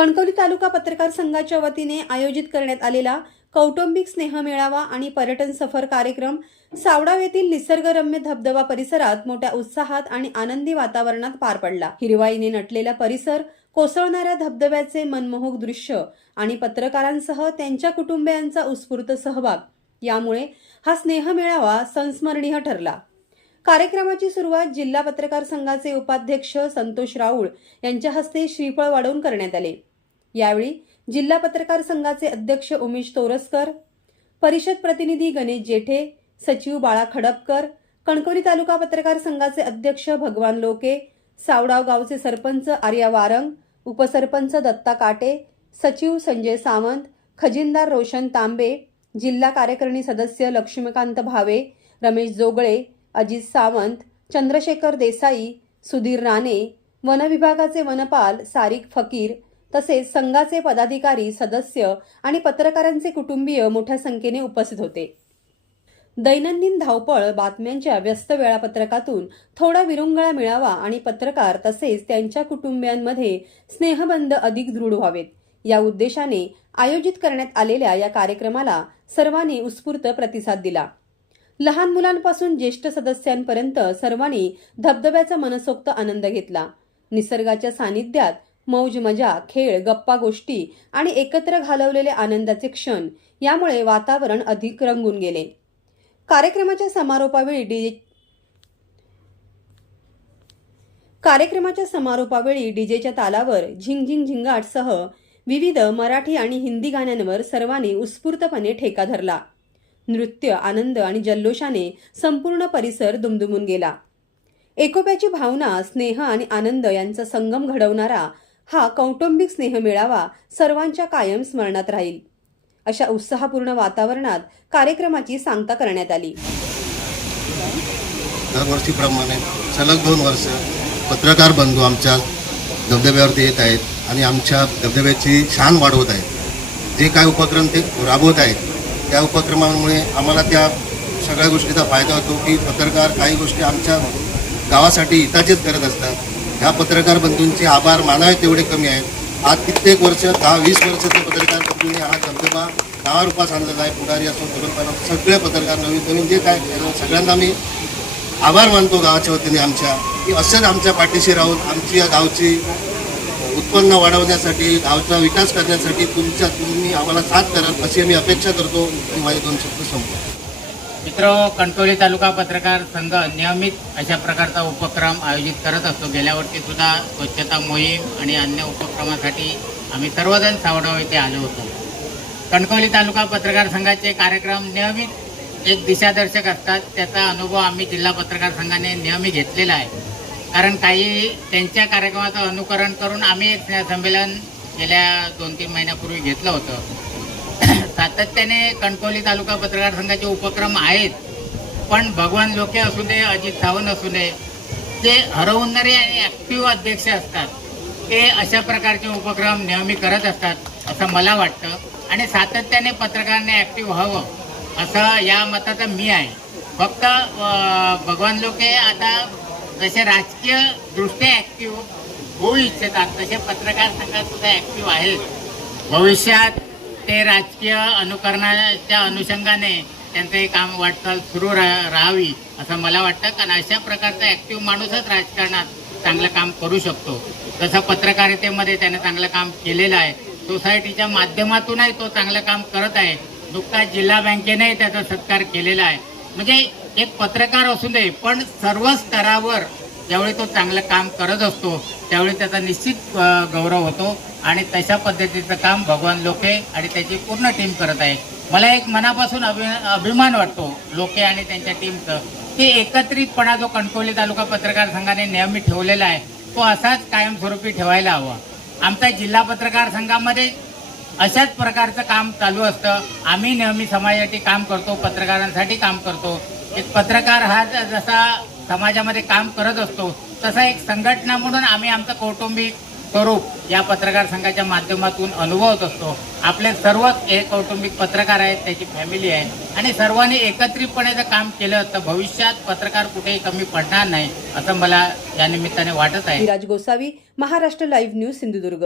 कणकवली तालुका पत्रकार संघाच्या वतीने आयोजित करण्यात आलेला कौटुंबिक स्नेह मेळावा आणि पर्यटन सफर कार्यक्रम सावडाव येथील निसर्गरम्य धबधबा परिसरात मोठ्या उत्साहात आणि आनंदी वातावरणात पार पडला। हिरवाईने नटलेला परिसर, कोसळणाऱ्या धबधब्याचे मनमोहक दृश्य आणि पत्रकारांसह त्यांच्या कुटुंबियांचा उत्स्फूर्त सहभाग यामुळे हा स्नेह मेळावा संस्मरणीय ठरला। कार्यक्रमाची सुरुवात जिल्हा पत्रकार संघाचे उपाध्यक्ष संतोष राऊळ यांच्या हस्ते श्रीफळ वाढवून करण्यात आले। यावेळी जिल्हा पत्रकार संघाचे अध्यक्ष उमेश तोरसकर, परिषद प्रतिनिधी गणेश जेठे, सचिव बाळा खडपकर, कणकवली तालुका पत्रकार संघाचे अध्यक्ष भगवान लोके, सावडाव गावचे सरपंच आर्या वारंग, उपसरपंच दत्ता काटे, सचिव संजय सावंत, खजिनदार रोशन तांबे, जिल्हा कार्यकारिणी सदस्य लक्ष्मीकांत भावे, रमेश जोगळे, अजित सावंत, चंद्रशेखर देसाई, सुधीर राणे, वन विभागाचे वनपाल सारिक फकीर तसेच संघाचे पदाधिकारी, सदस्य आणि पत्रकारांचे कुटुंबीय मोठ्या संख्येने उपस्थित होते। दैनंदिन धावपळ, बातम्यांच्या व्यस्त वेळापत्रकातून थोडा विरंगुळा मिळावा आणि पत्रकार तसेच त्यांच्या कुटुंबियांमध्ये स्नेहबंध अधिक दृढ व्हावेत या उद्देशाने आयोजित करण्यात आलेल्या या कार्यक्रमाला सर्वांनी उत्स्फूर्त प्रतिसाद दिला। लहान मुलांपासून ज्येष्ठ सदस्यांपर्यंत सर्वांनी धबधब्याचा मनसोक्त आनंद घेतला। निसर्गाच्या सानिध्यात मौज मजा, खेळ, गप्पा गोष्टी आणि एकत्र घालवलेले आनंदाचे क्षण यामुळे वातावरण अधिक रंगून गेले। कार्यक्रमाच्या समारोपावेळी डीजेच्या तालावर झिंग झिंग झिंगाटसह विविध मराठी आणि हिंदी गाण्यांवर सर्वांनी उत्स्फूर्तपणे ठेका धरला। नृत्य, आनंद आणि जल्लोषाने संपूर्ण परिसर दुमदुमून गेला। एकोप्याची भावना, स्नेह आणि आनंद यांचा संगम घडवणारा हा कौटुंबिक स्नेह मेळावा सर्वांच्या कायम स्मरणात राहील। अशा उत्साहपूर्ण वातावरणात कार्यक्रमाची सांगता करण्यात आली। दरवर्षीप्रमाणे सलग 2 वर्ष पत्रकार बंधू आमच्या धबधब्यावरती येत आहेत आणि आमच्या धबधब्याची शान वाढवत आहेत। जे काय उपक्रम ते राबवत आहेत त्या उपक्रमांमुळे आम्हाला त्या सगळ्या गोष्टीचा फायदा होतो की पत्रकार काही गोष्टी आमच्या गावासाठी हिताचीच करत असतात। ह्या पत्रकार बंधूंचे आभार मानावे तेवढे कमी आहेत। आज कित्येक वर्ष 10-20 वर्षाचे पत्रकार बंधूंनी हा धबधबा नावारूपास आणलेला आहे। पुढारी असो, तरुण सगळे पत्रकार नवीन जे काय सगळ्यांना मी आभार मानतो गावाच्या वतीने आमच्या, की असंच आमच्या पाठीशी राहून आमची या गावची उत्पन्न वाढवण्यासाठी, गावचा विकास करण्यासाठी तुम्ही आम्हाला साथ कराल अशी मी अपेक्षा करतो। माझे 2 शब्द संपतो। मित्र, कणकवली तालुका पत्रकार संघ नियमित अशा प्रकारचा उपक्रम आयोजित करत असतो। गेल्या वर्षी सुद्धा स्वच्छता मोहीम आणि अन्य उपक्रमासाठी आम्ही सर्वजण सावडाव येथे आलो होतो। कणकवली तालुका पत्रकार संघाचे कार्यक्रम नियमित एक दिशादर्शक असतात। त्याचा अनुभव आम्ही जिल्हा पत्रकार संघाने नेहमी घेतलेला आहे। कारण काही त्यांच्या कार्यक्रमाचं अनुकरण करून आम्ही एक स्नेहसंमेलन गेल्या 2-3 महिन्यापूर्वी घेतलं होतं। सातत्याने कणकवली तालुका पत्रकार संघाचे उपक्रम आहेत, पण भगवान लोके असू दे, अजित सावंत असू दे, जे हरवणारे आणि ॲक्टिव्ह अध्यक्ष असतात ते अशा प्रकारचे उपक्रम नेहमी करत असतात असं मला वाटतं। आणि सातत्याने पत्रकारांनी ॲक्टिव्ह व्हावं असं या मताचा मी आहे। फक्त भगवान लोके आता जसे राजकीय दृष्ट्या ॲक्टिव्ह होऊ इच्छितात तसे पत्रकार संघात सुद्धा ॲक्टिव्ह आहेत। भविष्यात ते राजकीय अनुकरणाच्या अनुषंगाने त्यांचे काम वाटचाल सुरू राहावी असं मला वाटतं। कारण अशा प्रकारचा ॲक्टिव्ह माणूसच राजकारणात चांगलं काम करू शकतो। जसं पत्रकारितेमध्ये त्याने चांगलं काम केलेलं आहे, सोसायटीच्या माध्यमातूनही तो चांगलं काम करत आहे। नुकताच जिल्हा बँकेनेही त्याचा सत्कार केलेला आहे। म्हणजे एक पत्रकार असू दे, पण सर्व स्तरावर ज्यावेळी तो चांगलं काम करत असतो त्यावेळी त्याचा निश्चित गौरव होतो। आणि तशा पद्धतीचं काम भगवान लोके आणि त्याची पूर्ण टीम करत आहे। मला एक मनापासून अभिमान वाटतो लोके आणि त्यांच्या टीमचं, की एकत्रितपणा जो कणकवली तालुका पत्रकार संघाने नेहमी ठेवलेला आहे तो असाच कायमस्वरूपी ठेवायला हवा। आमचा जिल्हा पत्रकार संघामध्ये अशाच प्रकारचं काम चालू असतं। आम्ही नेहमी समाजासाठी काम करतो, पत्रकारांसाठी काम करतो। एक पत्रकार हा जसा समाजामध्ये काम करत असतो तसा एक संघटना म्हणून आम्ही आमचं कौटुंबिक स्वरूप या पत्रकार संघाच्या माध्यमातून अनुभवत असतो। आपले सर्वच एक कौटुंबिक पत्रकार आहेत, त्याची फॅमिली आहे आणि सर्वांनी एकत्रितपणे जर काम केलं तर भविष्यात पत्रकार कुठेही कमी पडणार नाही असं मला या निमित्ताने वाटत आहे। Viraj Gosavi, Maharashtra live news, Sindhudurg.